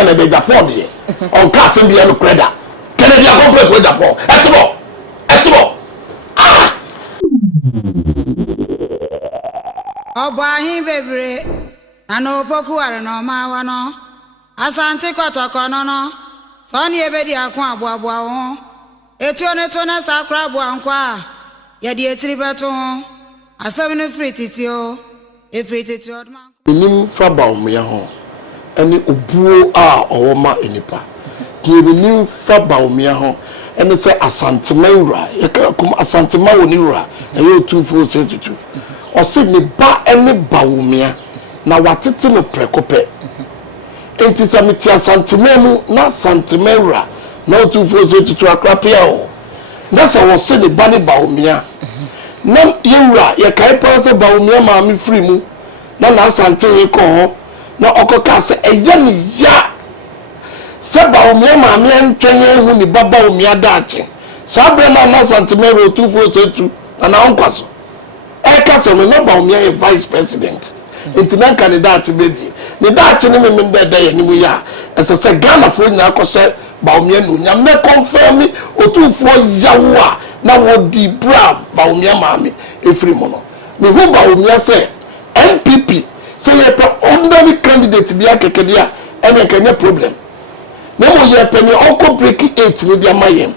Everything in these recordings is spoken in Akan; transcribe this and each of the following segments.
Canada Japan there on casting be no credit Canada complex with Japan etbo ah Obahin bebre ano poku are no ma wa no asante kotoko no so ne ebedi akon aboabo ho etuo ne to na sakra abo ankwa ye de etiri beto ho asem no frititio efrititio nim fa Bawumia ho ene obuo a owoma enipa die nim fa Bawumia ho ene se asantemawura ye ka kum asantema woni wura e ye 2472 o se ne ba ene Bawumia na watete no prekope enti samiti asantememu na santemawura na 2472 akrapia o na se wo se ne ba ne Bawumia na yewura ye kai pa se Bawumia ma mi free mu na asante ko ho na okoka se eya ni ya se Bawumia ma me ntwenye hu ni baba Bawumia dache sabre na asante mero 2472 na onkwaso e ka se no Bawumia e vice president intina candidate baby ni dache ni me ndeda ya ni mu ya ese Ghana fo nyina akose Bawumia no nya me confirm otufo yawo na wodi bra Bawumia ma me efri mo no me hu Bawumia se MPP say a ordinary candidate be akekedia ene kenya problem na mo ye pemi onko break 8 ni dia mayen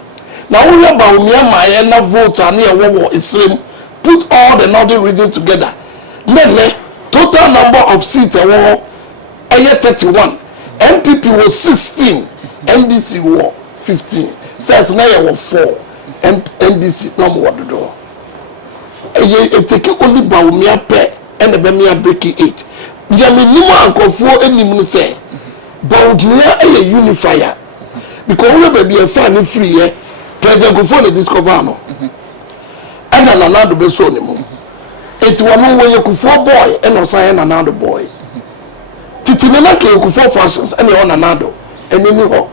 na wo ye Bawumia mayen na vote ani e wo isrem put all the northern region together then total number of seats e wo 31 MPP was 16 NDC was 15 first na ye was 4 NDC no more do e take only Bawumia pe ene be me break 8 ya minimum ankofo enim no say Bawumia e unifier because we be a fan free here president go for discover no and Alandu be so nimo enti wono we Kufo boy and no say Alandu boy titi na ke Kufo fashions and on Alandu enini ho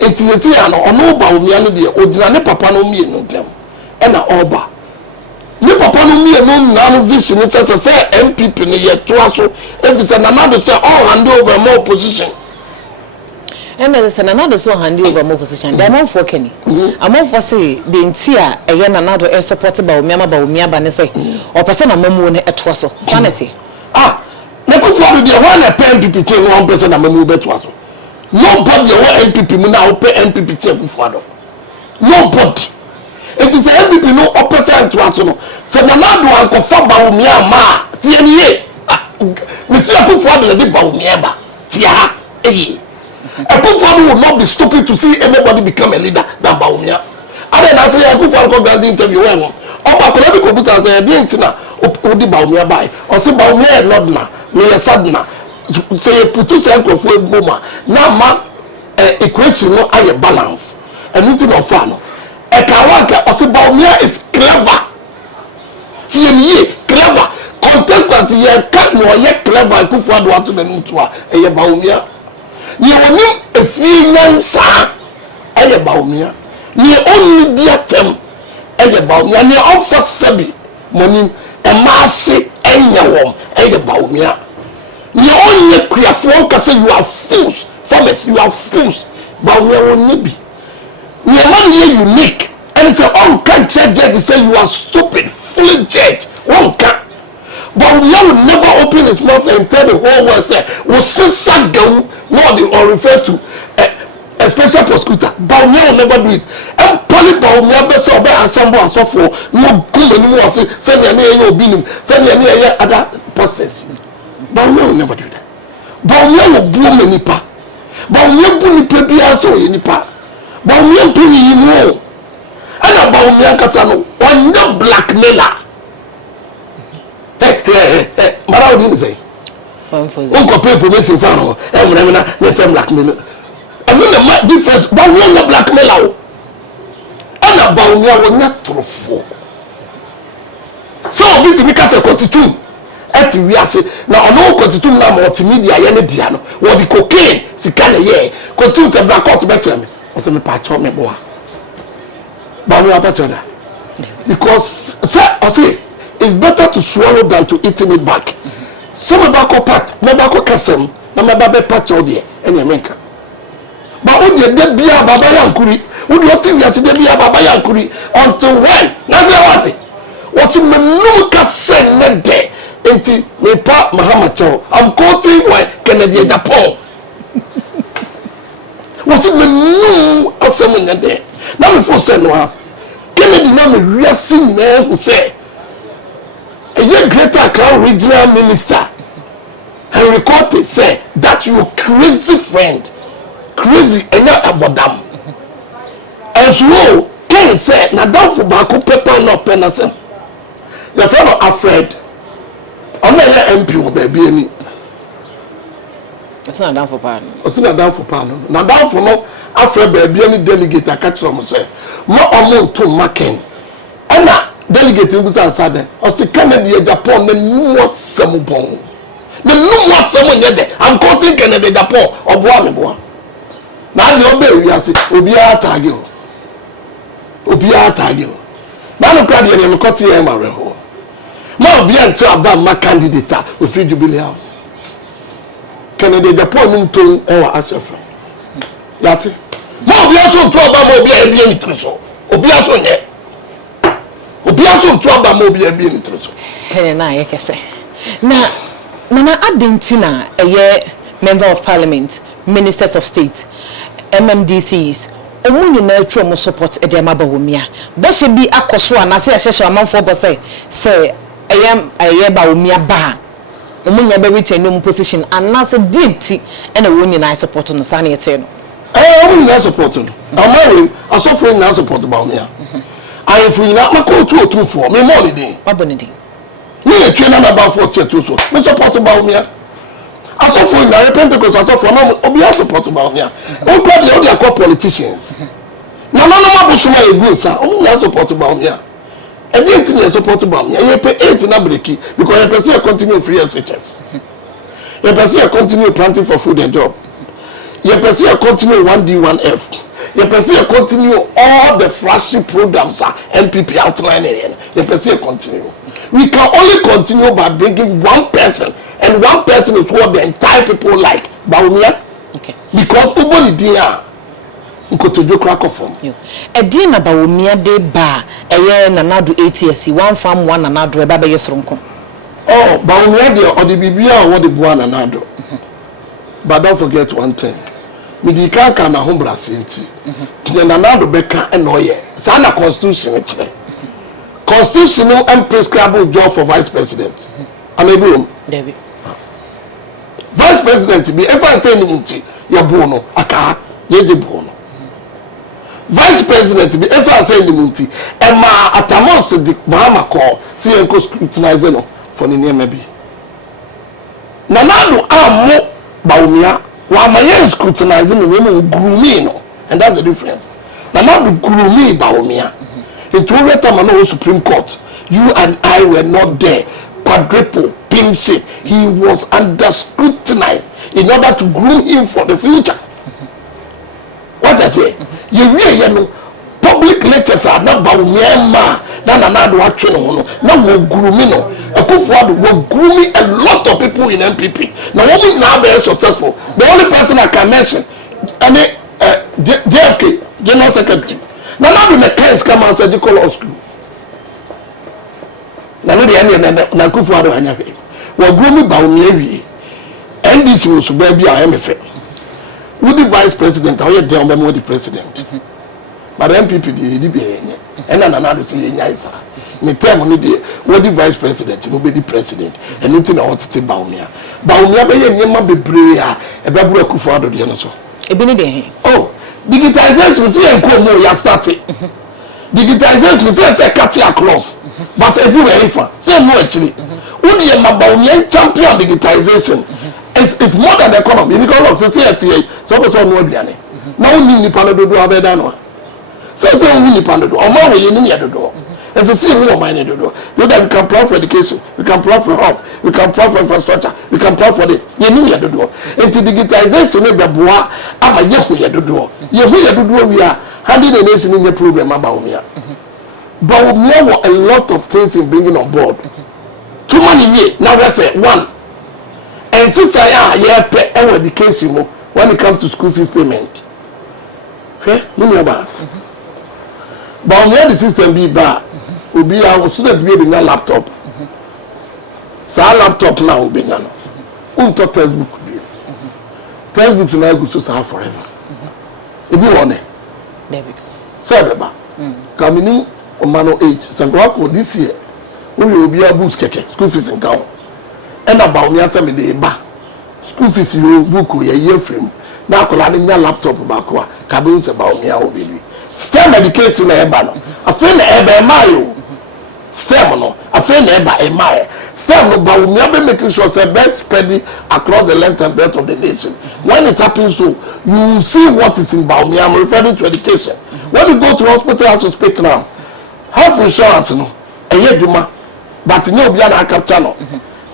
enti yesi ya no ono Bawumia no de ogina ne papa no mie no dem na oba ni papa no mi eno na vision it says MPP ni ye to aso efisa na do say all hand over more position emeze say na do so hand over more position dem am for keni am for say the ntia eye na do e support Bawumia ba ne say o person na mamu ne eto aso sanity na ko for the one na MPP che one person na mamu beto aso nobody wa MPP mu na o pe MPP che ko for do nobody. It is MPP no opposite to us no. Se na do ankofa Bawumia ma tie nie. Me see akufo de Bawumia ba. Tia akufo will not be stupid to see anybody become a leader than Bawumia. Ade na say akufo ko grand interview we won. O ba ko na be ko busa say dey ntina o di Bawumia ba. O say Bawumia e not na me ye sad na. Say putu say akufo eboma na ma equation no aye balance. Enu ti no fa no. Ekawaka Bawumia is clever. TME clever. Contestant ye cat no ye clever Kufo do ato na ntua eye Bawumia. Ye woni efi nyansa eye Bawumia. Ye only dia tem eye Bawumia. Ye offer sabi money emase enya wom eye Bawumia. Ye onye kuafo nka say you are fools. Farmers you are fools. Bawumia woni bi. Ye man unique and if you all can't judge say you are stupid fully judge one can but you will never open his mouth and tell the whole world say we sister go what or refer to a special prosecutor but you will never do it and probably Bawumia be so be assemble and so for no come anymore say send your name you be send your name other posters Bawumia will never do that Bawumia will blow many pa Bawumia bu ni pe bia so nipa Bawumia mpini yimo ana Bawumia kasa no on the blackmailer mara odi say unko pay for me say fa no emre na me fam blackmailer amuna ma difference Bawumia na blackmailer ana Bawumia wonya trofo so obi ti kasa constitution ati wiase na ono constitution na multimedia ye ne dia no wo di cocaine sika na ye constitution black court be tell me so me patcho me boa Bawumia patcho da because say it's better to swallow than to eat it back some back part me back kasem na me ba be patcho there ene menka de bia baba yankuri wo de oti wiase de bia baba yankuri until when na say what was menum ka senne de enti me pa mahamacho I'm quoting what Kennedy Agyapong was menum asem de na me for say no ha Kennedy na me wiase na say a greater crown regional minister and recorded say that you crazy friend crazy and not abodam and so Ken said na down for baako paper no penasem your friend Alfred ona ya MP wo baby ani it's not down for pan it's not down for pan na down for no Alfred baby ani delegate akatro mo say mo omo to maken ana delegate ngu sansa de o se Kennedy Agyapong na nuwo sem bon na nuwo sem nye de I'm quoting Kennedy Agyapong oboa me boa na de obe wiase obi atage o na no crowd ye me kote ye mare ho ma obi anti aba ma candidate we free Jubilee House Kennedy Agyapong nton e wa asefra yate ma obi aso to aba ma obi a bi ni treso obi aso nye obi aso to aba ma obi a bi ni treso he na ye kese na adentina eye member of parliament ministers of state MMDCs omunyi na atwa mo support e de ma Bawumia bo she bi akoso anase ehye amanfo bo say eye Bawumia ba omunyi be retain no position anase dinti ena woni na support no sa na yete no omunyi na support no amawe asofo na support Bawumia ayefo na mako otu for me mo ni din waboni din me etwe na ba for tieto so me support Bawumia asofo na Pentecost asofo na obi support Bawumia o kwa de o de akọ politicians na no mabusuma egu sa o na support Bawumia e dey tin support Bawumia ye pay 8 na breki because you person continue free SHS you person continue planting for food and job you person continue 1D 1F you person continue all the flashy programs NPP outlining you person continue we can only continue by bringing one person and one person is what the entire people like Bawumia okay because uboni dia nkotojo crack off you e di na Bawumia de ba eye na nadu 8 years one farm one na nadu e ba be yesronko oh Bawumia de o de bibia o de bua na nadu but don't forget one thing midi kan na home brasinti kine na nadu beka e no ye sa na constitution kire constitutional and prescribable job for vice president amebum David vice president be ever say ni nti ya bono aka ye je bono vice president be ever say ni nti e ma atamos di mama call see enko scrutinize no for ni niam bi na nadu ammo Bawumia wa ma ye scrutinize no me grooming no and that's the difference na nadu grooming Bawumia it will let them know Supreme Court you and I were not there quadruple pink shit he was under scrutinized in order to groom him for the future what I say you know public lectures are not Bawumia ma na do atwe no na wo grooming no Akufo-Addo were grooming a lot of people in MPP now women now very successful the only person I can mention and JFK General Secretary na do mechanics come out surgical law school na no dey na Akufo-Addo anya fe wo grooming Bawumia wi NDC wo so ba bia am fe with the vice president how you dey on the president but MPP dey be enye ena na do say enya isa me term no dey with the vice president no be the president and nothing na what te Bawumia be ye nyema bebre a e be buru Akufo-Addo dey no so e bi ni dey oh digitalization see enko mo ya start digitalization say cut across but e do very far say no actually who dey Bawumia champion digitalization it's more than the economy because of society so person no aduane na woni nipa no dodo abeda no so woni nipa no dodo o ma we yini ya dodo and so see we no mind dodo you that we can plan for education we can plan for health we can plan for infrastructure we can plan for this yini ya dodo into digitalization e beboa ama yehu ya dodo we are handling the nation in the program about Bawumia Bawumia were a lot of things in bringing on board too many now we say one and since I pay our education when it comes to school fees payment hwe no ba Bawumia the system bi ba obi a student bi na laptop sa laptop na obi nya no unto textbook bi textbook na go so sa forever ebi won e David sabe ba kamini o mano age sankwa ko this year we obi a books keke school fees nka ho e na Bawumia se me de ba school fees yo book ye year frame na akola ni nya laptop ba ko ka be se Bawumia obi bi STEM education na eba no afi na eba emayo STEM no afi na eba emaye STEM no Bawumia be making sure say best spread across the length and breadth of the nation. When it happens so you see what is in Bawumia. I'm referring to education. When you go to hospital as you speak now, health insurance no eye duma but no obi na capture no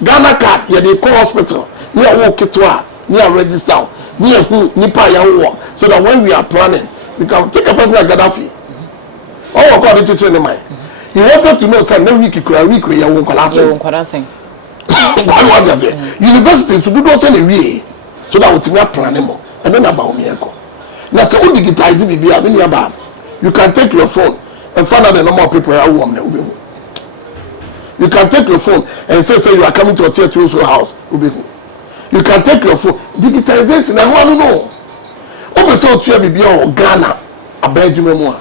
Ghana card ye dey call hospital near wo kitwa near register near nipa ya wo so that when we are planning we can take a person like Gaddafi. Oh, God, it's in mind. He wanted to know, sir, no week, you won't collapse. Why was it? University to do those anyway, so that we are planning more. And then about me. Now, so digitize it, I mean, you can take your phone and find out the number of people who are you can take your phone and say you are coming to a tier 2 house. You can take your phone. Digitization, I want to know. Open so to be on Ghana, a Benjamin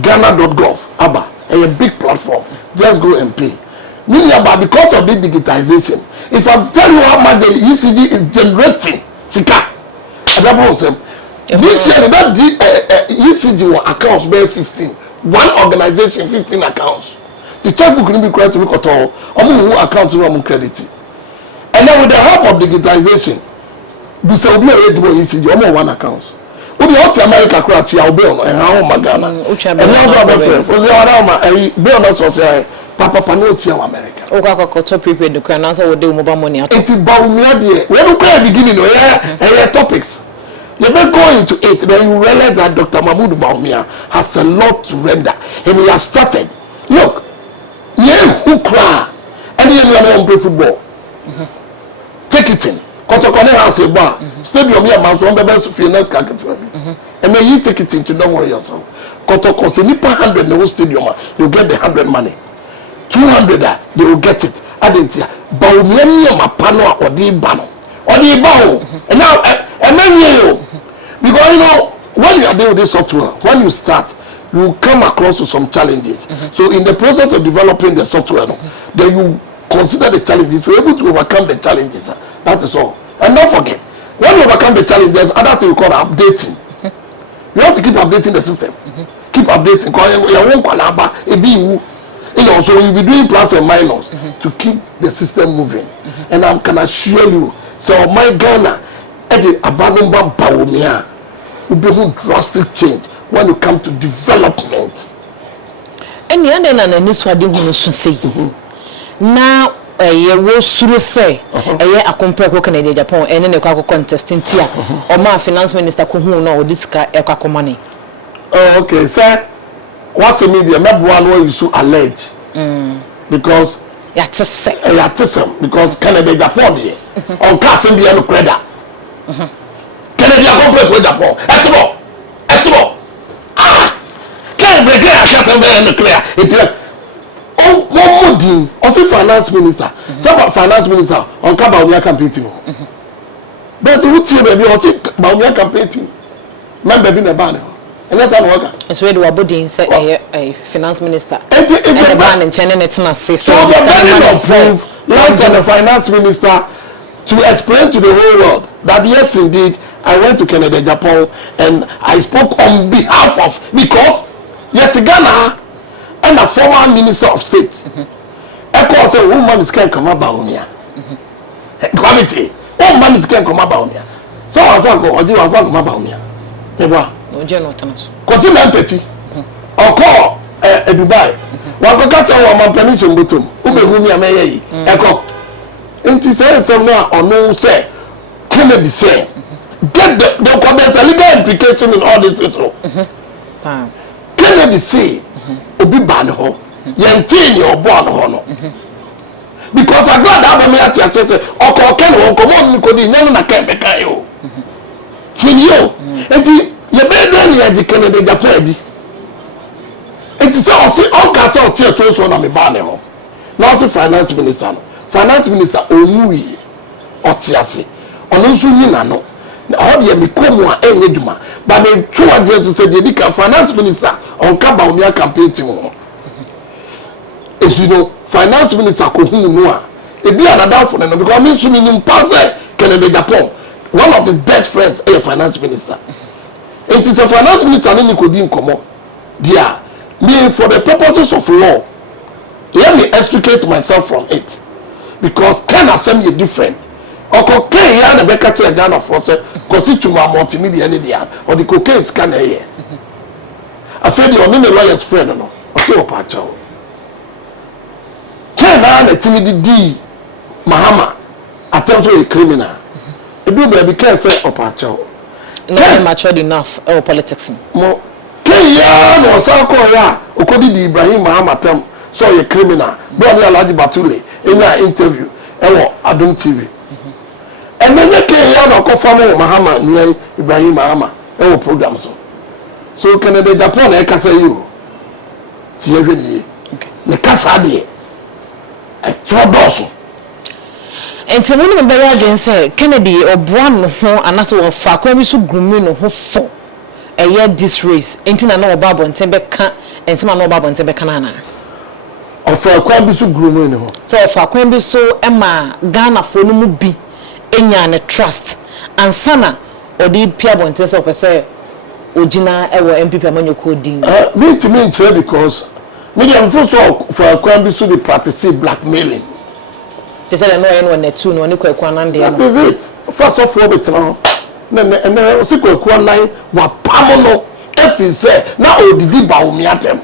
Ghana.gov, ABBA, a big platform. Just go and pay. Because of the digitization, if I tell you how much the ECG is generating, Sika, this year that ECG accounts bear 15. One organization, 15 accounts. The checkbook couldn't be credited to me at all. I'm account to credit. And then with the help of digitization, we say we are ECG, almost one account. We the America crowd to our bill and how Magana. And also our friend, for the Arama, a bill not so Papa Pano to America. Oh, top prepaid the crown also would do mobile money. If you Bawumia dear, when you cry beginning, yeah, topics. You may go into it, then you realize that Dr. Mahmoud Bawumia has a lot to render. And he has started. Look, yeah, who cry? And then you want to play football. Take it in. Kotokone has a bar. Stadium here, man, from the best of your next market. And may you take it in to don't worry yourself. Kotoko, say, nipa 100 no stadium, you get the 100 money. 200 they will get it. Adentia. Bawumia mapano or the bano. Or the bow. And now, because you know, when you are doing this software, when you start, you come across to some challenges. So in the process of developing the software, then you consider the challenges. You're able to overcome the challenges. That is all. And don't forget, when you overcome the challenge, there's other thing we call updating. You have to keep updating the system. Keep updating. You know, so you'll be doing plus and minus to keep the system moving. And I can assure you, so my Ghana, at the abandoned Bawumia, will be a drastic change when you come to development. And the other than the news what you say now. A was sure say a compare Canada Japan and then a contest in Tia or my finance minister who know this guy a money. Oh, okay, sir. What's the media? Maybe one way you should allege because because Canada Japan here on class and be no credit. Canada compare with Japan. Etro. Can't break it and be clear. It's one more also finance minister. Some finance minister on Bawumia campaign. But who see baby on Bawumia campaign? Man baby na ban. And that's how work. It's where the body say a finance minister. And the ban in China it's not say. So the government approved launch the finance minister to explain to the whole world that yes indeed I went to Canada, Japan and I spoke on behalf of because yet Ghana and a former minister of state. Echo say woman is can't come about Bawumia. Quality. One man is can't come about Bawumia. So I found go or do I found come about Bawumia. Eba. No general tenants. Cause in 30 or call Dubai. One go say one man permission button. Who be who me ameye. Echo. Inti say some now or no say Kennedy say get the legal implication in all this issue. Kennedy say obi ban ho yentini obo no no because I glad that me ati say oko ken wo komo nkodi nyanu na kan beka yo finio enti ye be do ne di Canada Japan di it is all see on ka say o tie to so na me ba ne ho na o finance minister no finance minister omui o tie ase ono nso nyina no all the me komu a enye dwuma ba me two address say the finance minister on ka Bawumia campaign team ho you know finance minister ko hu no a e bi another for no because me nso me nim pass Canada Japan one of his best friends is a finance minister. It is a finance minister no ko di nkomo dia me for the purposes of law let me extricate myself from it because can assembly different oko can ya na be catch the Ghana for say cause to my multimedia ni dia or the cocaine scan here after the only lawyer's friend no o say o pa chawo can na timidi di mahama attempt to a criminal e do be can say o pa chawo not matured enough politics mo ya no sako ya okodi di Ibrahim Mahamatam so ye criminal do ni Alhaji Batule enya interview ewo Adom TV enenye ke ya no ko famo Mahama ni Ibrahim Mahama ewo program so Canada Japan e kasa you ti ye hwe ni ne kasa de e trodoso enti mo no be ya dwen say Kennedy oboa no ho anaso wo fa kwa bi so grumi no ho fo eye this race enti na no obabo ntebe ka ensema no obabo ntebe ka na ofa kwa bi so grumi no ho so ofa kwa bi so ema Ghana fo no mu bi enya ne trust ansana odi pia bonte se opese ogina ewo MPP amanyoko din me to me nche because me dem fo so for kwa bi so dey practice blackmailing they say no yen one two no ni kwa nan de that is it first of all betno na osikwa nan wa pamo no efize na odidi Bawumia tem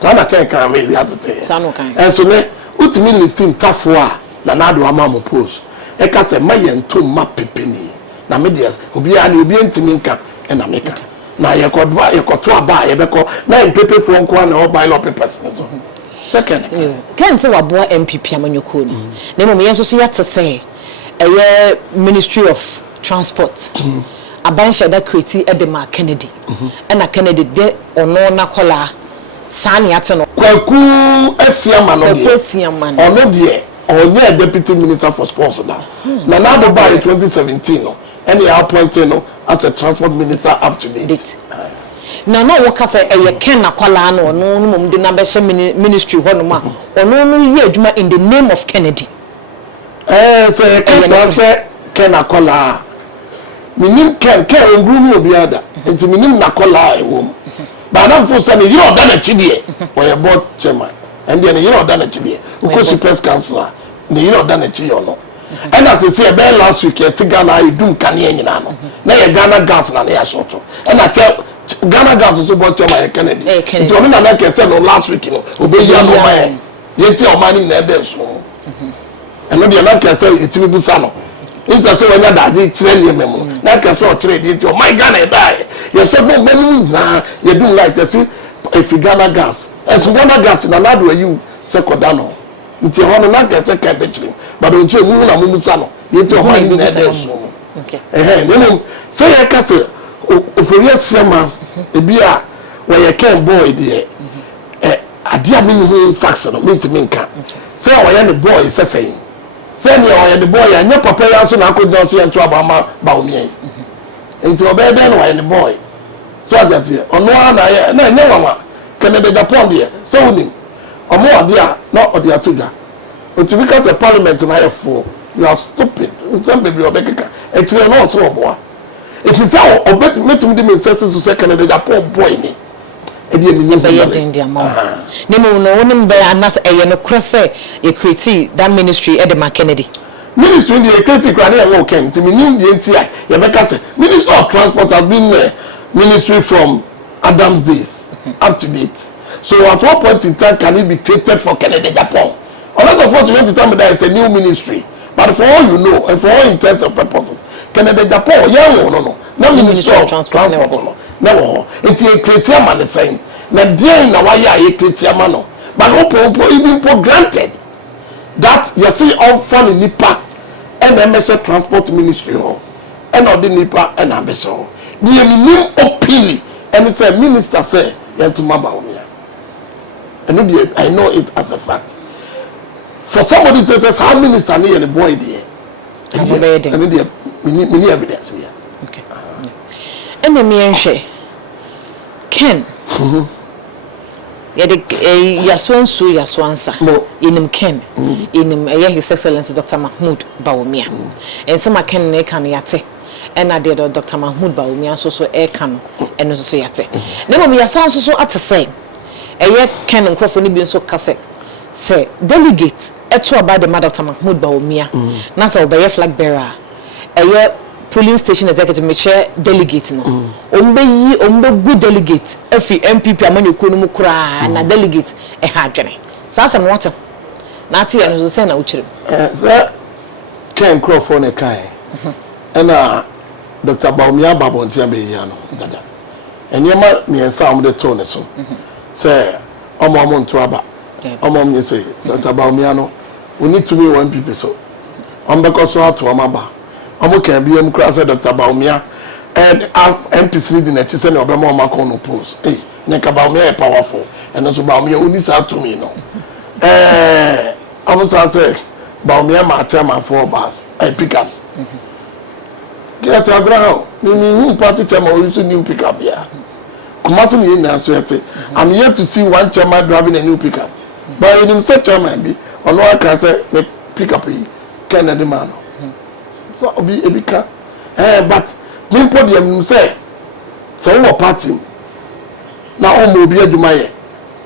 sana kan me wi asete sanu kan enso ne utimi listing tafo a na do ama mo post e ka se mayento ma pepeni na me dia obi a na obi ntimi nka e na meka na yekoto aba yebeko na mpepe fo nko na o buy lo papers so second kan se waboa MPP amanyoko ni na mo yenso so yate se eye Ministry of Transport abansha da create edema Kennedy na Kennedy de ono na kola sani ate no kwaku asiama no kwaku asiama no ono de onye deputy minister for sports na na do by 2017 no and he appointed no as a transport minister up to date na no wo kasa eye ken na kola no no mum de na be she ministry ho no ma ono no ye adwuma in the name of Kennedy so ye kasa se ken na kola minim ken nguru obi ada enti minim na kola ewo ba na mfo se me yiro da na chidie we board chairman and then yiro da na chidie ukosi press councilor ne yiro da na chi yo no and as say be last week e Ghana idum kane anyina no na ye Ghana gas na ya shoto and na Ghana gas so board chairman Kennedy enti oni na na ke say no last week no obe ya no man ye ti o mani na ebe so eno de na ke say itimi busa no isa so wanya daji kire ni memo na ka so kire di ti o my Ghana die ye so no menu na ye do like say if Ghana gas as Ghana gas na na do you secondano nti ho no na ka say ka be kire but o che mu na mu sa no ye ti o mani na ebe so okay nenu say ye ka say ofori asiama ebi a we ye ken boy de adia me hu fax no me ti me nka say we ye the boy say send your the boy and your papa also na could not see and to Abama Bawumia. Into a bed and the boy. So that's it. On one I no Canada Japan there. So ni. Or more dear, not or dear tuga. But because a parliament and I have four, you are stupid. Some baby or Becca. Actually not so boy. It is how or bet meeting them in senses to say Canada Japan boy me. Nemo no one be anas e no krose e create that ministry at the Kennedy ministry the create grant e work to me nim the NTI you better say Minister of Transport has been ministry from Adam's days up to date. So at what point in time can it be created for Canada Japan? Unless of course you want to tell me that it's a new ministry, but for all you know and for all intents and purposes Canada Japan no Ministry of Transport no it's a creative man saying na dey na why you creative man no but even for granted that you see all fun nipa and MSC transport ministry ho and all the nipa and ambeso the minimum opinion and it's a minister say yentuma Bawumia. And I know it as a fact. For somebody to say how minister near the boy there. And we need evidence here. Okay. And the me Ken. Yaswansa. Inim Ken. Inim His Excellency Dr. Mahmoud Bawumia. And some Ken Nekan Yate. And I did Dr. Mahmoud Bawumia so Ekan and also Yate. Never me so at the same. Ken and Crawford be so cassette. Say delegate eto about the Dr. Mahmoud Bawumia. Nasa obey flag bearer. Polling station executive me chair delegate no. Ombe good delegate. Every MPP amani kunumu kura na delegate hadwene. Sasa no what? Na ati ya no say na uchire. Sir Ken Crawford ne kai. Na Dr. Bawumia babontia be ya no dada. Enyema miensa amde to ne so. Say omo nto aba. Omo me say Dr. Bawumia no we need to be one people so. Ombeko so ato amaba. Omo can be class Dr. Bawumia and MPC leading the say no be more makono post. Hey, Nyaka Bawumia powerful and also Bawumia we need to me no. Omo say Bawumia ma chairman for bus. Pickups. Get your ground. Ni party chairman we use new pickup here. Kumasi ni na so yete. I'm yet to see one chairman driving a new pickup. But in himself chairman be ono aka say the pickup yi Kennedy man. So obi ebika but me podium say so we party na omo obi adwuma ye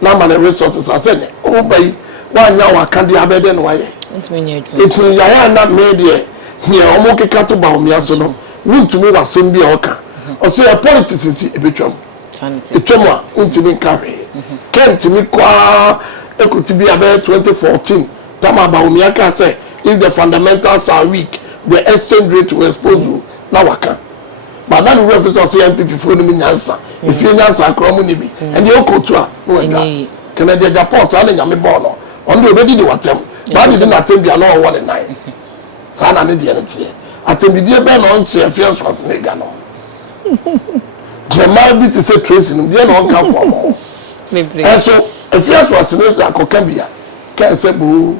na man resources asene o bai wanya wa kandi abede no waye ntumi nya adwuma etumi ya na media here omo keka to Bawumia so no wuntumi wasem bia oka o say politics nti ebetwam sanity etwam a ntumi nkare kentumi kwa ekuti bia be 2014 tama Bawumia ka say if the fundamentals are weak the exchange rate will expose you na waka but then we refer to MPP for no nyansa if you nyansa akromu ni bi and the okotu a no ega Canada Agyapong sa na nyame ball no on the obedi de watem but they didn't attend bia no 1 and 9 sa na ne de no tie attend die be no nche afia so asnega no the man be to say trace no dey no come for more and so afia so asnega akokan bia can say bu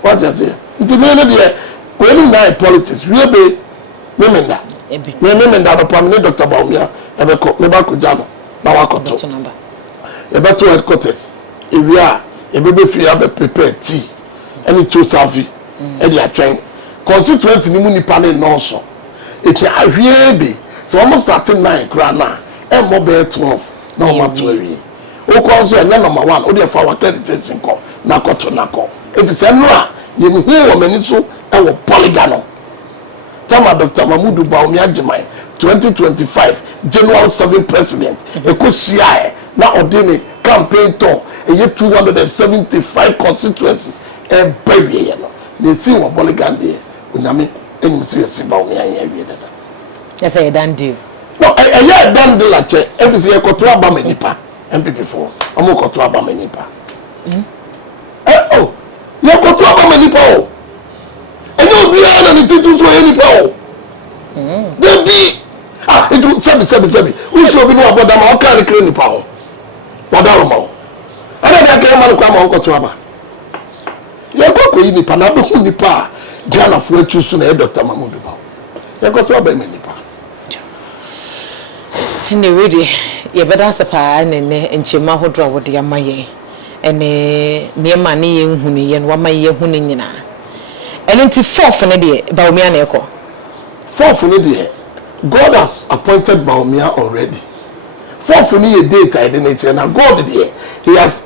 what you say it me no dey when na politics we be memenda memenda no pamene Dr. Bawumia ebeko meba ko jano na wakoto number ebeto headquarters ewia ebebe fi abe prepare tea any to serve e dey atwen constituency ni mu nipa ne no so e ti ahwie be so almost starting 9 kra na e mo be 12 na o ma to awie o ko so enya number 1 o dey for accreditation ko na koto na ko if se no a ye mu hu o mani so e wo polygano tama Dr. Mahmoud Bawumia Jemai 2025 January 7 president ekosia na odini campaign to 275 constituencies e bury no na si wo polygande onyame enim si esi Bawumia ya wie dada yes I done deal no I done deal la che every year koto aba manipa MPP4 omo koto aba manipa oh ya koto aba manipa oh enyo bia na ni titu so enipa o dey be it sebi we show be no aboda ma o kan kire nipa o wadaro ma o ana da kire ma no kwa ma o koto aba ye ko yi nipa na be hu nipa Ghana fo atu so na Dr. Mahmoud ba ye koto aba me nipa ne really ye beda sepa ne enchema hodro wo de amaye ene me ma ne ye nhuni ye no ma ye hu ne nyina and into fourth ne de Bawumia na eko fourth ne de God has appointed Bawumia already fourth ne ye date identity na God de he has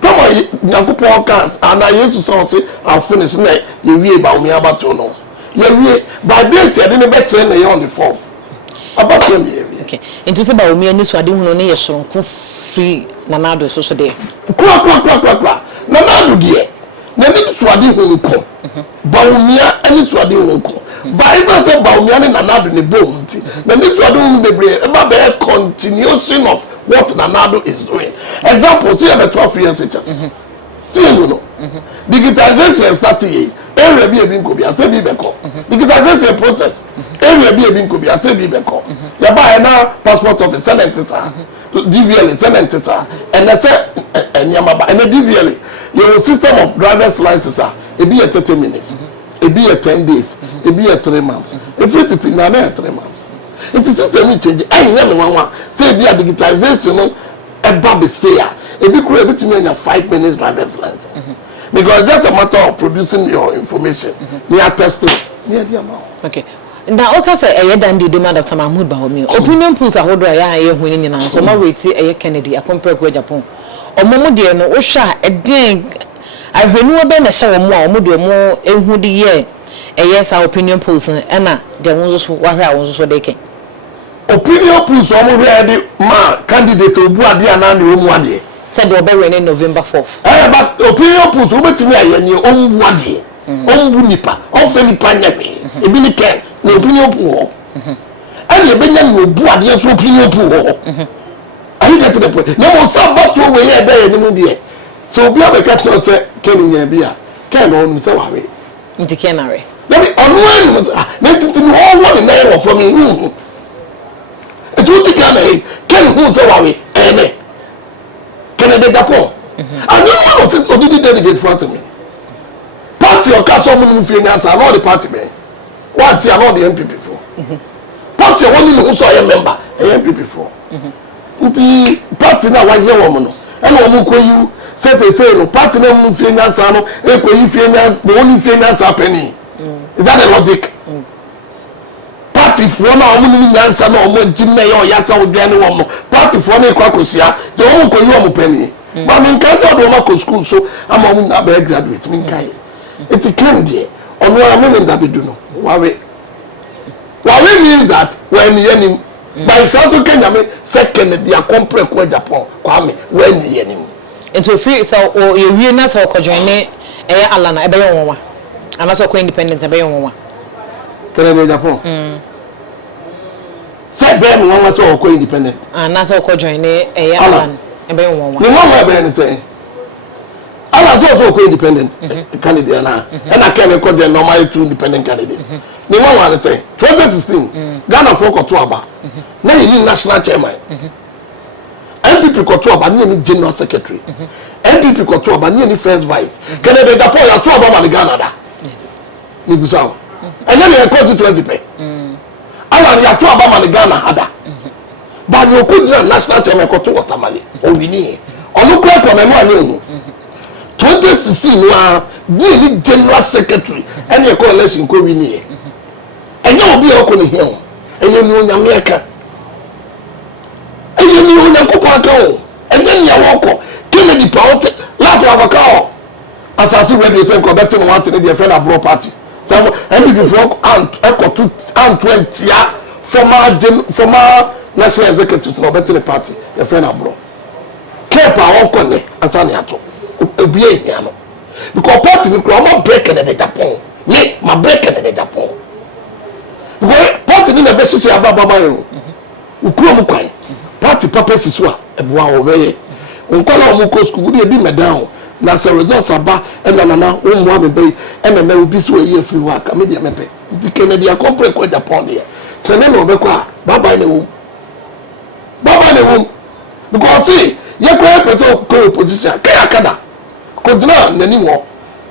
tama Nyankopon cars and I used to say I'll finish na ye wie Bawumia bato no ye wie by date ye de better na ye on the 4th about ye okay into say Bawumia ni so ade hu no ne ye soronko free na nado so de kwa na nado de na ni so ade hu nko Bawumia ani so ade hu nko ba isa say Bawumia ni nanado ne bom nti na ni so ade hu bebre e ba be continuation of what Nanado is doing example see about 12 years just see you know digitalization starting area bi nko bi ase bi beko digitization process area bi ebi nko bi ase bi be ko ya ba na passport office senate sa DVL senate sa and say enyama ba and DVL your system of driver's license ebi 30 minutes ebi 10 days ebi 3 months everything na 3 months it is system change enya me wanwa say ebi digitization no eba be say ebi kura ebi timi enya 5 minutes driver's license because just a matter of producing your information near testing near the amount. Okay. Now, okay, say I done the demand Dr. Mahmoud Bawumia. Opinion polls are holding a when in so my wait a Kennedy a compare with Agyapong. Or Momo dear no Osha a ding. I renew a ben a shower more and who the year a yes our opinion polls and Anna there was also they can. Opinion polls almost ready ma candidate to Buadia and Umwadi. Said we'll be in November 4th. But opinion polls over to me and your own Wadi, own Bunipa, own Felipa Nebi, a Binican, no opinion pool. And your Benjamin will Buadia opinion pool. Are you getting the point? No more somebody to away there in the media. So be able to catch us Kenny Yabia. Can own so worry. Into Canary. Let me on one, to all one in there for me. It's what you can who so worry, and Canada Agyapong. And you want to sit or did you delegate for me? Party or castle finance are not the party men. What are not the MPP for? Party one who saw a member, a MPP for. The party now one year woman. And you say no party no finance, no finance, the only finance happening. Is that the logic? Party for now, answer no more Jimmy or Yasa or Ghanaian woman. Party for me, Kwakosia, the only Koyom penny. But in case I don't go school, so I'm on a graduate. It's a candy. On what I mean that we do know. Worry means that when the enemy by South Kenya, second, they are complex with Japan. When the enemy. Into free, so or you really not how join it, Alana, a bayon. I'm also independent, a bayon. Canada Japan. Say Ben one was all independent. And that's all join it, a Alan, a bayon. You know what Ben is saying? I was also independent candidate now, and I can't record the normal 2 independent candidates. You know what I say? 2016, Ghana for Kotuaba. Now you need national chairman. MPP Kotuaba, nearly general secretary. MPP Kotuaba, nearly first vice. Canada Agyapong, you are 2 about Ghana. Nibusao. And then you constituency pay. Alan, you are 2 about Ghana Hada. But you could national chairman Kotuaba Tamale. Or we need. Or look like a memoir. 2016 we general secretary and your coalition go win here. And you will be open here. And you know America. And you know Nakopako. And then you walk. Kennedy Pound, laugh like a cow. As I see radio say Quebec want to the friend abroad party. So MPP for and 20 former national executive no better party, the friend abroad. Keep our own Asaniato. Because party ni kura breaking in the Japan. Me, my breaking in the Japan. Because party ni na be sisi ababa mayo. Ukuro mu kwai. Party papa siswa ebuwa obeye. Unkola omuko school dey be medal. Na se results aba na omu amebe na obi so ye free work. Me dey mepe. Di Kennedy compre ko Japan dey. Se na obekwa baba na wo. Baba na wo. Because see, you kwa person ko opposition kaya akada. Kodina nani mo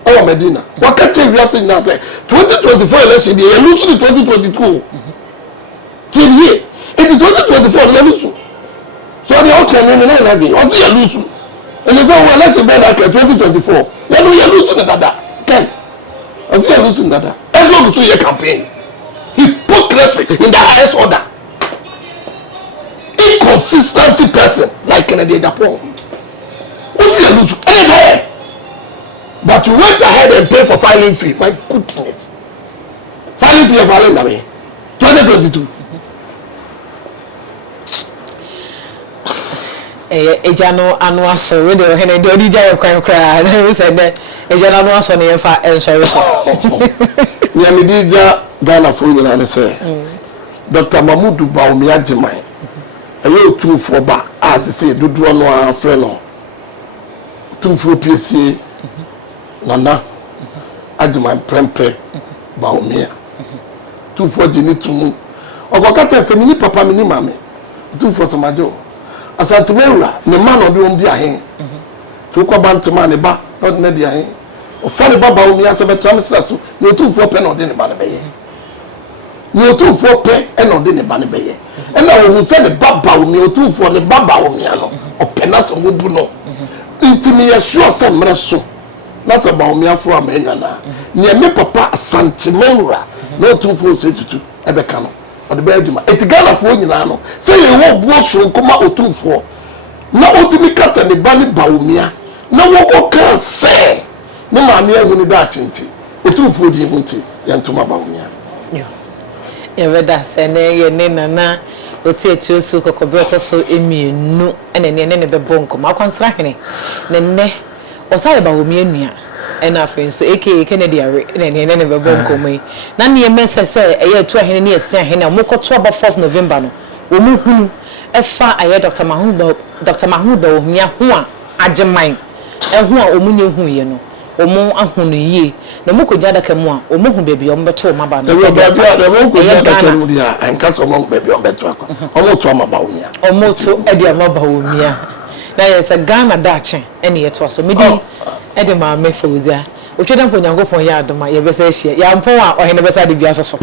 o Medina wakache wiase na say 2024 election dey lose the 2022 till here it 2024 na lose so dey o kan ni na be o ti ya lose and if we election be like 2024 ya no ya lose na dada ken o ti ya lose na dada every go your campaign hypocrisy in the highest order inconsistency person like Canada Agyapong o ti ya lose and there. But you went ahead and paid for filing fee. My goodness. Filing fee of Alandu 2022. Ejano anwa so we dey he dey odi jay kwan kra na we said that ejano anwa so na yefa ensure so. Ya me di ja Ghana for you na say. Dr. Mahmoud Bawumia Jimai. Ayo tu for ba as say dudu no a friend no. Tu for PCA Nana Agyapong Prempe Bawumia tufo jini tumu ogokata se mini papa mini mame tufo so majo asantemewura ne ma no de ombi ahen to ko bantema ne ba no de na di ahen o fa ne baba omi ase betra msira so ne tufo pe no de ne ba ne beye ne tufo pe e no de ne ba ne beye e na wo hu se ne baba omi o tufo ne baba omi ano o pe na so ngobu no intimi ya sure se mre so na se ba omi afro amenya na ne me papa asantemewura no tufo se tutu e be ka no o de be aduma etigana fo nyina no se ye wo buo so nkoma otufo na otimi kasa ne ba ne Bawumia na wo ko kan se ne maame ahu ne da chinti otufo di hunti ya ntoma Bawumia ya weda se ne ye ne nana oti etu so kokobeto so emienu ene ne bebo nkoma akwansra hene ne osaye Bawumia nua ena afin so eke Kennedy are ne bebo nkoma yi na ne message say eye etu ahene ne esia hene mokoto aba 4 November no wo mu hunu efa aye Dr. Mahuba Bawumia ho a ageman eho a omunye hu ye no omo ahunu yie na mokoja daka mu a omo hu bebi ombeto maba no e mokoja daka mu dia ankaso omo bebi ombeto akwa omo to ama Bawumia omo to e dia ama Bawumia na yes Ghana dache ene yeto so medi e de ma me fawuzia otweda mpo nyankopon ya adoma ye besa hia ya mpo a ohene besa de bia so